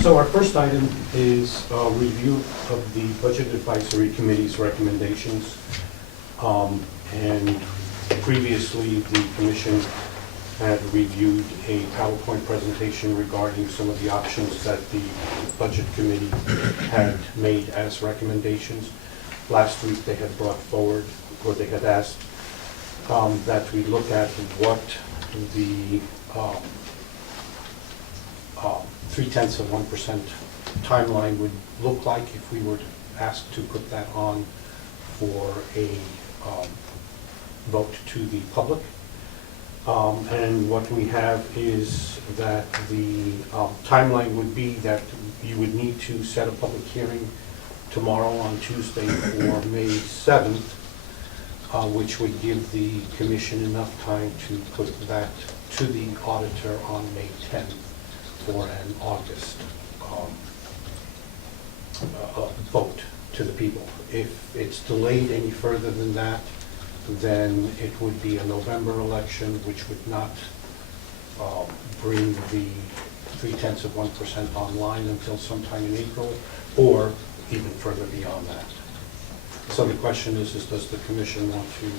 So our first item is a review of the Budget Advisory Committee's recommendations. And previously, the commission had reviewed a PowerPoint presentation regarding some of the options that the Budget Committee had made as recommendations. Last week, they had brought forward, or they had asked that we look at what the 0.3% timeline would look like if we were asked to put that on for a vote to the public. And what we have is that the timeline would be that you would need to set a public hearing tomorrow on Tuesday for May 7th, which would give the commission enough time to put that to the auditor on May 10th for an August vote to the people. If it's delayed any further than that, then it would be a November election, which would not bring the 0.3% online until sometime in April, or even further beyond that. So the question is does the commission want to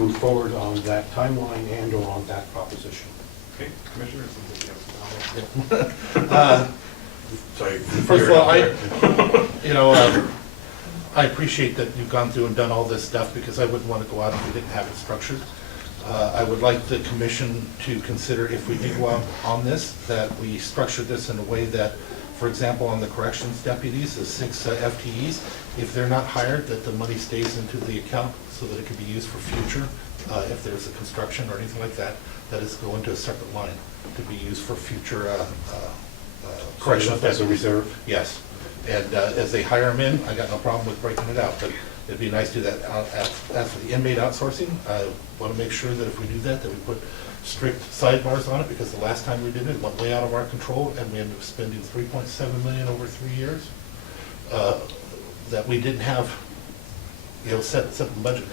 move forward on that timeline and or on that proposition? Okay, Commissioner, something else? Sorry. First of all, I appreciate that you've gone through and done all this stuff, because I wouldn't want to go out if we didn't have it structured. I would like the commission to consider, if we did go out on this, that we structure this in a way that, for example, on the corrections deputies, the 6 FTEs, if they're not hired, that the money stays into the account so that it can be used for future, if there's a construction or anything like that, that is go into a separate line to be used for future corrections. As a reserve? Yes. And as they hire them in, I got no problem with breaking it out, but it'd be nice to do that. As for the inmate outsourcing, I want to make sure that if we do that, that we put strict sidebars on it, because the last time we did it went way out of our control, and we ended up spending $3.7 million over 3 years. That we didn't have, set the budget.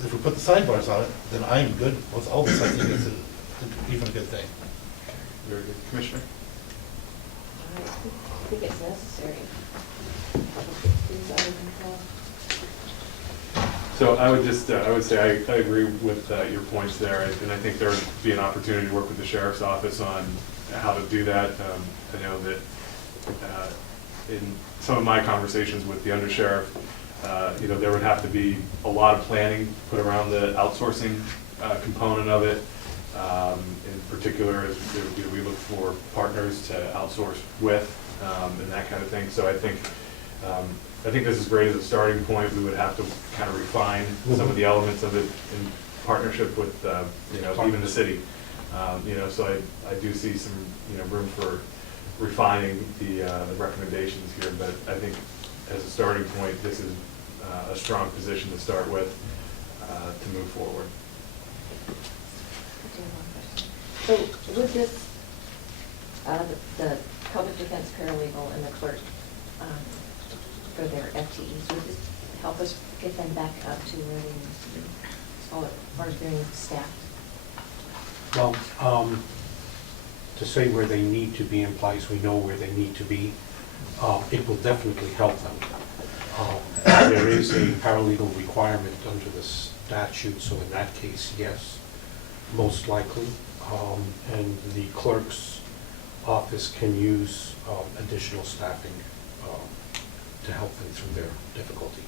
If we put the sidebars on it, then I'm good with all this. I think it's even a good thing. Very good. Commissioner? I think it's necessary. Things out of control. So I would just, I would say I agree with your points there, and I think there would be an opportunity to work with the Sheriff's Office on how to do that. I know that in some of my conversations with the undersheriff, there would have to be a lot of planning put around the outsourcing component of it. In particular, as we look for partners to outsource with and that kind of thing. So I think this is great as a starting point. We would have to kind of refine some of the elements of it in partnership with even the city. So I do see some room for refining the recommendations here. But I think as a starting point, this is a strong position to start with to move forward. So would this, the public defense paralegal and the clerk, for their FTEs, would this help us get them back up to where they need to be, as far as being staffed? Well, to say where they need to be implies we know where they need to be. It will definitely help them. There is a paralegal requirement under the statute, so in that case, yes, most likely. And the clerk's office can use additional staffing to help them through their difficulty.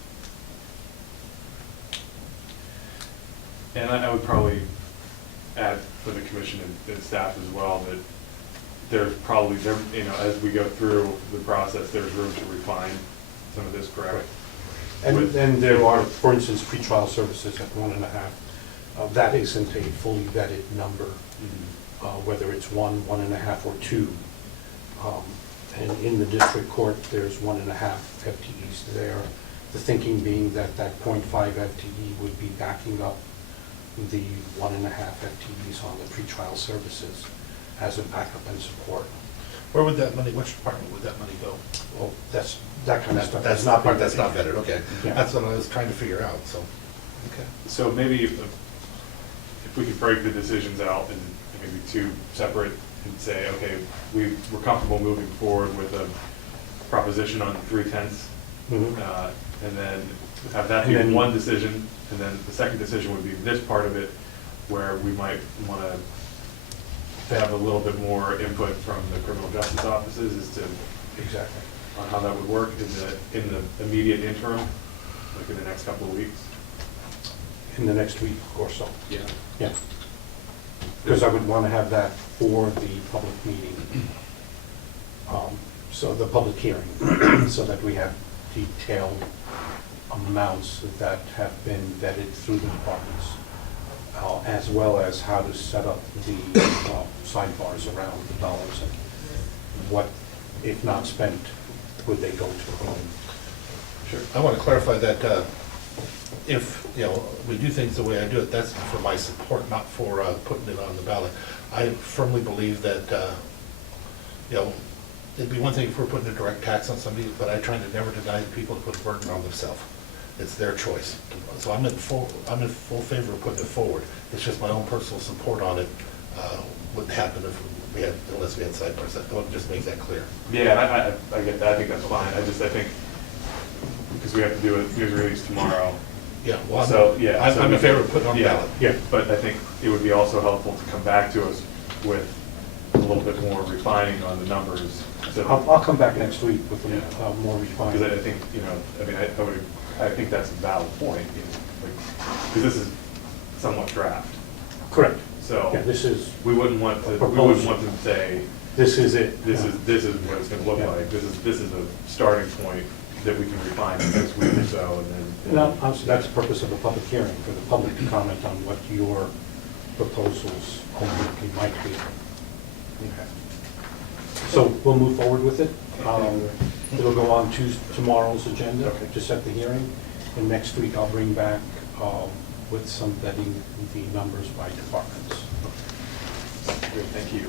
And I would probably add for the commission and staff as well that there's probably, as we go through the process, there's room to refine some of this, correct? And there are, for instance, pretrial services at 1.5. That isn't a fully vetted number, whether it's 1, 1.5, or 2. And in the district court, there's 1.5 FTEs there. The thinking being that that 0.5 FTE would be backing up the 1.5 FTEs on the pretrial services as a backup and support. Where would that money, which department would that money go? Well, that kind of stuff. That's not vetted, okay. Yeah. That's what I was trying to figure out, so. Okay. So maybe if we could break the decisions out in maybe 2 separate and say, okay, we're comfortable moving forward with a proposition on 3/10, Mhm. and then have that be And then- one decision, and then the second decision would be this part of it, where we might want to have a little bit more input from the criminal justice offices as to Exactly. on how that would work in the immediate interim, like in the next couple of weeks. In the next week or so. Yeah. Yeah. Because I would want to have that for the public meeting. So the public hearing, so that we have detailed amounts that have been vetted through the departments, as well as how to set up the sidebars around the dollars and what, if not spent, would they go to? Sure. I want to clarify that if, we do things the way I do it, that's for my support, not for putting it on the ballot. I firmly believe that, it'd be one thing if we're putting a direct tax on somebody, but I try to never deny the people to put a burden on themselves. It's their choice. So I'm in full favor of putting it forward. It's just my own personal support on it wouldn't happen unless we had sidebars. I want to just make that clear. Yeah, I get that. I think that's fine. I think, because we have to do a news release tomorrow. Yeah, well, So, I'm in favor of putting it on the Yeah, ballot. Yeah. But I think it would be also helpful to come back to us with a little bit more refining on the numbers. So- I'll come back next week with Yeah. more refined. Because I think, I think that's a valid point, because this is somewhat draft. Correct. So Yeah, this is, we wouldn't want to say, this is it. this is what it's gonna look Yeah. like. This is a starting point that we can refine in the next week or so, and then. No, obviously, that's the purpose of a public hearing, for the public to comment on what your proposals ultimately might be. Okay. So we'll move forward with it. It'll go on to tomorrow's agenda Okay. to set the hearing, and next week I'll bring back with some vetting the numbers by departments. Great, thank you.